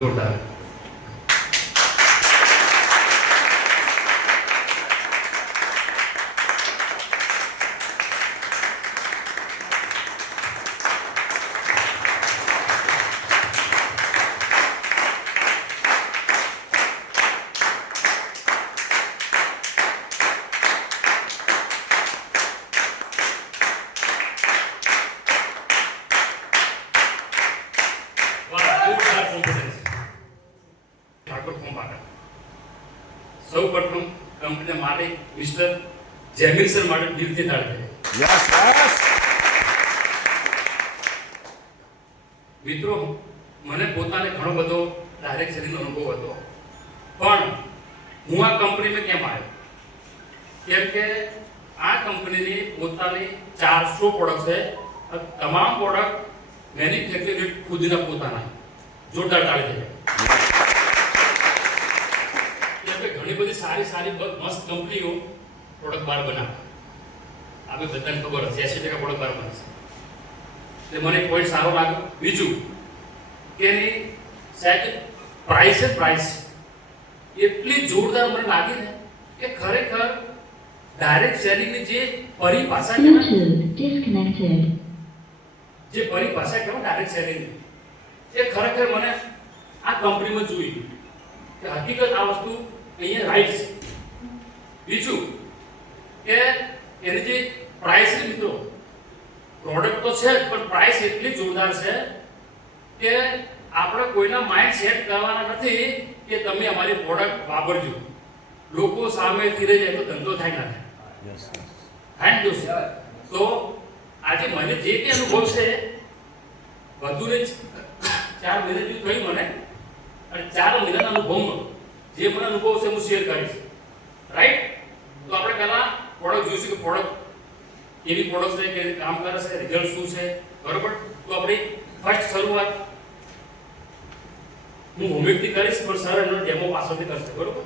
જોરદાર. સૌપ્રથમ કંપનીના માલિક મિસ્ટર જેમિલ સર માટે દિલથી તાળી. મિત્રો, મને પોતાને ઘણો બધો ડાયરેક્ટ સેલિંગનો અનુભવ હતો, પણ હું આ કંપનીમાં કેમ આવ્યો? કેમ કે આ કંપનીની પોતાની 400 પ્રોડક્ટ છે. તમામ પ્રોડક્ટ મેન્યુફેક્ચરિંગ ખુદના પોતાના. જોરદાર તાળી છે. ઘણી બધી સારી મસ્ત કંપનીઓ પ્રોડક્ટ બાર બનાવે, આપણે બધાને ખબર હશે 80% પ્રોડક્ટ બાર બને છે. મને પોઈન્ટ સારો લાગ્યો. બીજું કે એની સાહેબ પ્રાઇસ એટલી જોરદાર મને લાગી ને કે ખરેખર ડાયરેક્ટ સેલિંગની જે પરિભાષા કહેવાય ડાયરેક્ટ સેલિંગની, એ ખરેખર મને આ કંપનીમાં જોઈ કે હકીકત આ વસ્તુ અહીંયા રાઈટ છે. બીજું કે એની જે પ્રાઇસ છે મિત્રો, પ્રોડક્ટ તો છે પણ પ્રાઇસ એટલી જોરદાર છે કે આપણે કોઈના માઇન્ડ સેટ કરવાના નથી કે તમે અમારી પ્રોડક્ટ વાપરજો. લોકો સામે ફીરે જાય તો ધંધો થાય ના થાય. તો આજે મને જે કંઈ અનુભવ છે વધુ ને 4 મહિના જેવું થયું મને, અને 4 મહિનાના અનુભવમાં જે મને અનુભવ છે હું શેર કરીશ. રાઈટ? તો આપણે પહેલા પ્રોડક્ટ જોઈશું કે પ્રોડક્ટ કેવી પ્રોડક્ટ છે, કે કામ કરે છે, રિઝલ્ટ શું છે. બરોબર? તો આપણી ફર્સ્ટ શરૂઆત હું હોમમેડથી કરીશ, પણ સર એનો ડેમો પાછળથી કરશે. બરોબર?